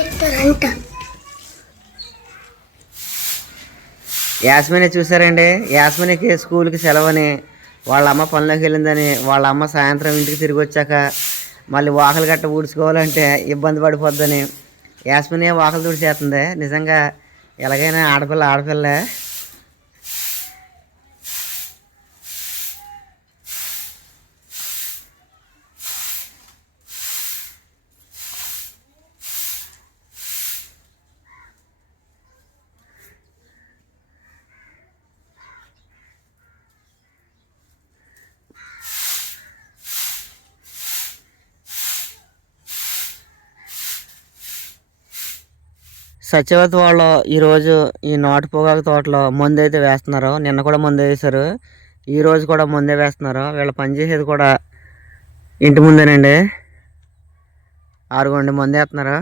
చెప్తారంట యాస్మిని చూసారండి? యాస్మినికి స్కూల్కి సెలవని వాళ్ళ అమ్మ పనిలోకి వెళ్ళిందని వాళ్ళ అమ్మ సాయంత్రం ఇంటికి తిరిగి వచ్చాక మళ్ళీ వాకలు గట్ట ఊడ్చుకోవాలంటే ఇబ్బంది పడిపోద్దని యాస్మినే వాకలు తుడిచేస్తుంది నిజంగా ఎలాగైనా ఆడపిల్ల ఆడపిల్లే. సత్యవతి వాళ్ళు ఈరోజు ఈ నాటు పొగాకు తోటలో మందు అయితే వేస్తున్నారు. నిన్న కూడా మందు వేశారు. ఈ రోజు కూడా మందే వేస్తున్నారు. వీళ్ళు పనిచేసేది కూడా ఇంటి ముందేనండి. ఆరుగుండి మందు వేస్తున్నారు.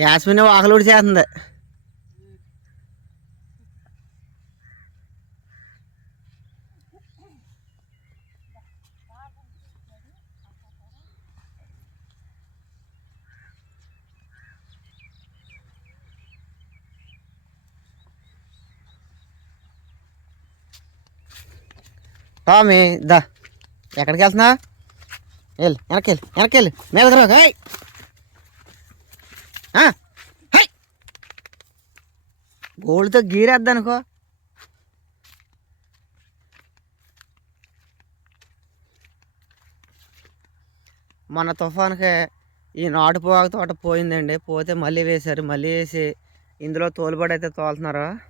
యాస్మిన్ వాకలు చేస్తుంది. టామీ దా. ఎక్కడికి వెళ్తున్నా? వెళ్ళు వెనక్కి వెళ్ళు వెనక్కి వెళ్ళు. మీద గోల్డ్తో గీరేద్దనుకో. మన తుఫాన్కి ఈ నాటు పోగాకు తోట పోయిందండి. పోతే మళ్ళీ వేశారు. మళ్ళీ వేసి ఇందులో తోలుబడి అయితే తోలుతున్నారు?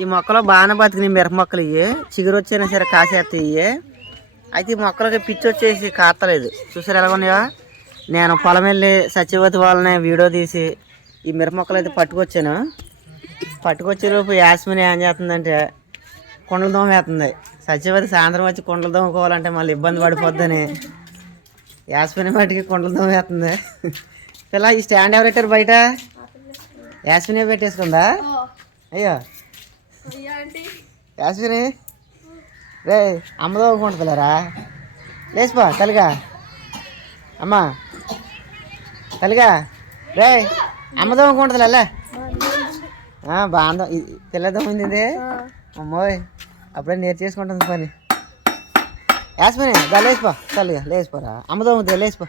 ఈ మొక్కలో బాగానే బతికినాయి మిరప మొక్కలు ఇవి చిగురు వచ్చినా సరే కాసేస్తాయి ఇవి అయితే ఈ మొక్కలకి పిచ్చి వచ్చేసి కాస్తలేదు చూసారు ఎలా ఉన్నాయో? నేను పొలం వెళ్ళి సత్యవతి వాళ్ళని వీడియో తీసి ఈ మిరప మొక్కలు అయితే పట్టుకొచ్చాను. పట్టుకొచ్చే లోపు యాస్మిని ఏం చేస్తుందంటే కుండల దోమ వేస్తుంది. సత్యవతి సాయంత్రం వచ్చి కుండల దోముకోవాలంటే మళ్ళీ ఇబ్బంది పడిపోద్దని యాస్మిని మట్టికి కుండల దోమ వేస్తుంది. పిల్ల ఈ స్టాండ్ ఎవరు పెట్టారు బయట? యాస్మినే పెట్టేసుకుందా? అయ్యో. యాసిని రే అమ్మదో కొంటున్నారా లేచిపో తల్లిగా. అమ్మా తలిగా రే అమ్మదో కొంటుందిలే బాగుందో తెల్లదమ్మింది ఇది అమ్మోయ్ అప్పుడే నేర్చేసుకుంటుంది పని. యాస్మిని దా లేచిపో తల్లిగా లేచిపోరా. అమ్మదో ఉంది లేచిపో.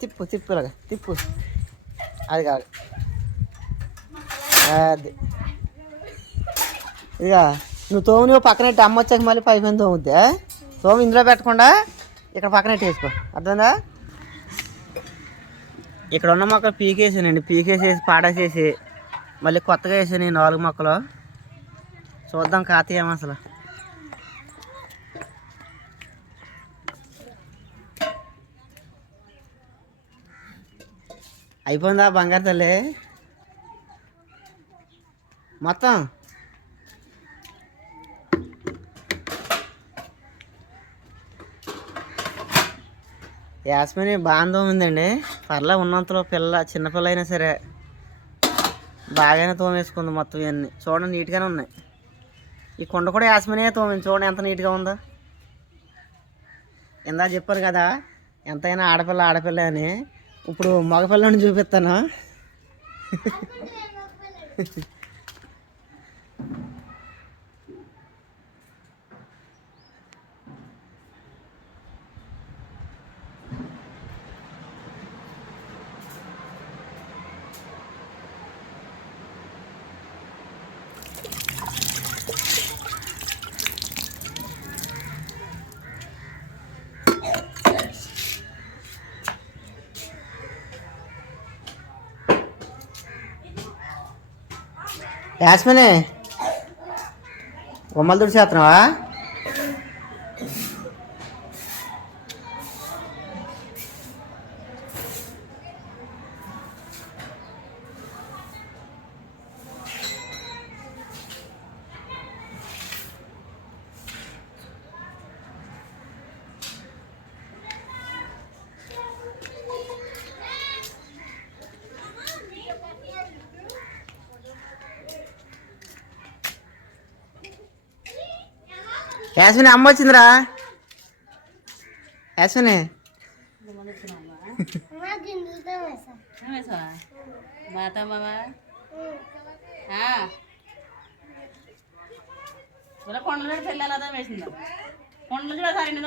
తిప్పు తిప్పు ఇలాగా తిప్పు. అది కాదు. అది. ఇదిగా నువ్వు తోము నువ్వు పక్కన అమ్మ వచ్చాక మళ్ళీ పై పైన తోముద్ది తోము ఇందులో పెట్టకుండా ఇక్కడ పక్కన వేసుకో. అర్థమైందా? ఇక్కడ ఉన్న మొక్కలు పీకేసానండి. పీకేసేసి పాడేసేసి మళ్ళీ కొత్తగా వేసాను ఈ నాలుగు మొక్కలు. చూద్దాం కాతీయం అసలు అయిపోయిందా బంగారు తల్లి? మొత్తం? యాస్మిని బాగా ఉందండి. పర్లే ఉన్నంతలో పిల్ల చిన్నపిల్ల అయినా సరే బాగానే తోమేసుకుంది మొత్తం ఇవన్నీ. చూడండి నీట్గానే ఉన్నాయి. ఈ కొండ కూడా యాస్మినే తోమింది. చూడండి ఎంత నీట్గా ఉందో. ఇందా చెప్పారు కదా ఎంతైనా ఆడపిల్ల ఆడపిల్ల అని. ఇప్పుడు మగపిల్లని చూపిస్తాను? యాస్మినే. బొమ్మలు తుడిచేస్తున్నావా యాస్మిని అమ్మ వచ్చిందిరా. యాస్మిని. నాకు ఇందులో వేసా బాతమ్మా కొండలు కూడా పెళ్ళి అలా కొండలు కూడా సరైన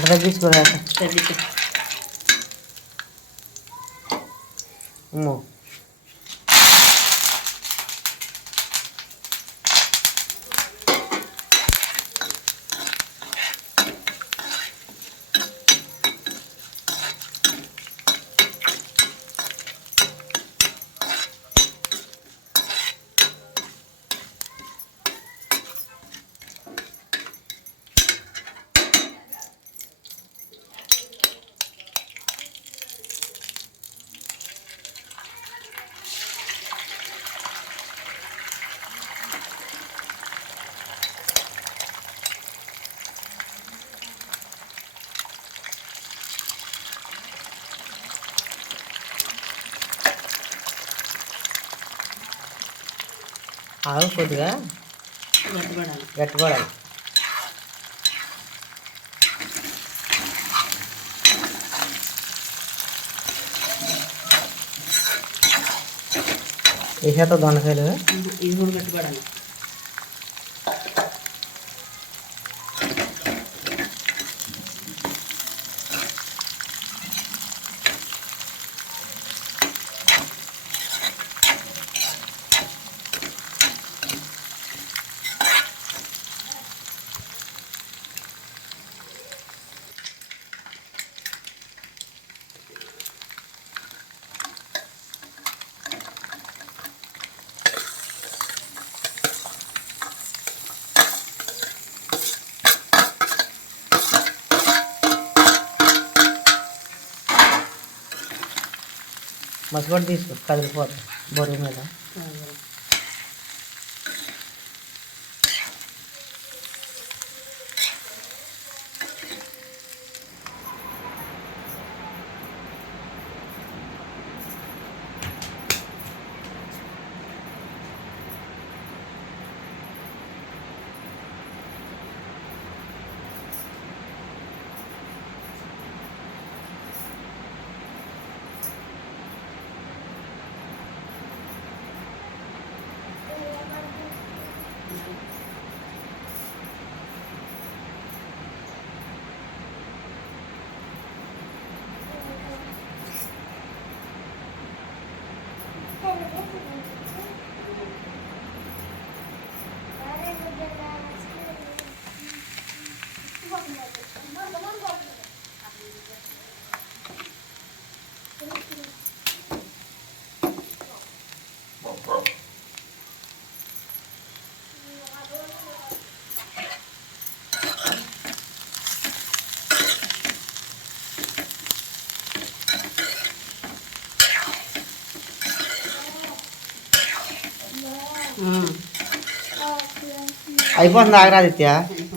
తోమిందో మంట ఆవు కొద్దిగా గట్టిపడాలి వేసేత దొండకాయలు. ఇది కూడా గట్టిపడాలి మసిపడి తీసుకో కదిలిపోతుంది బొరుగు మీద. అయిపోతుంది ఆగరాదిత్య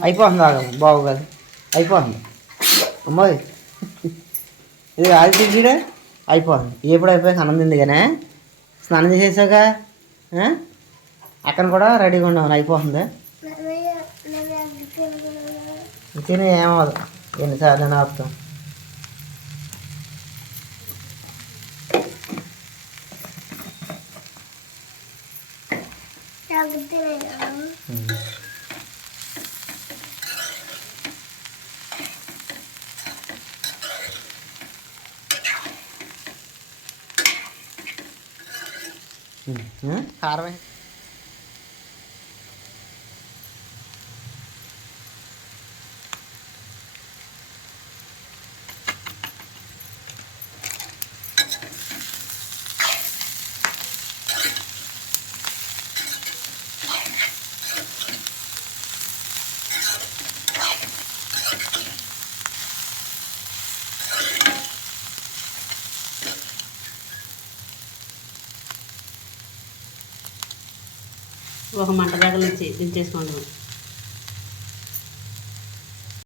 అయిపోతుంది ఆగ బాగు కాదు అయిపోతుంది. అమ్మాయి. ఇది ఆదిత్య చూడే అయిపోతుంది. ఎప్పుడు అయిపోయాక అన్నం తింది కానీ స్నానం చేసేసాక అక్కడ కూడా రెడీగా ఉన్నాను అయిపోతుంది. తిని ఏమవదు ఎన్నిసార్లు నేను ఆపుతాం కారమే ఒక మంట దగ్గర నుంచి దించేసుకుంటాం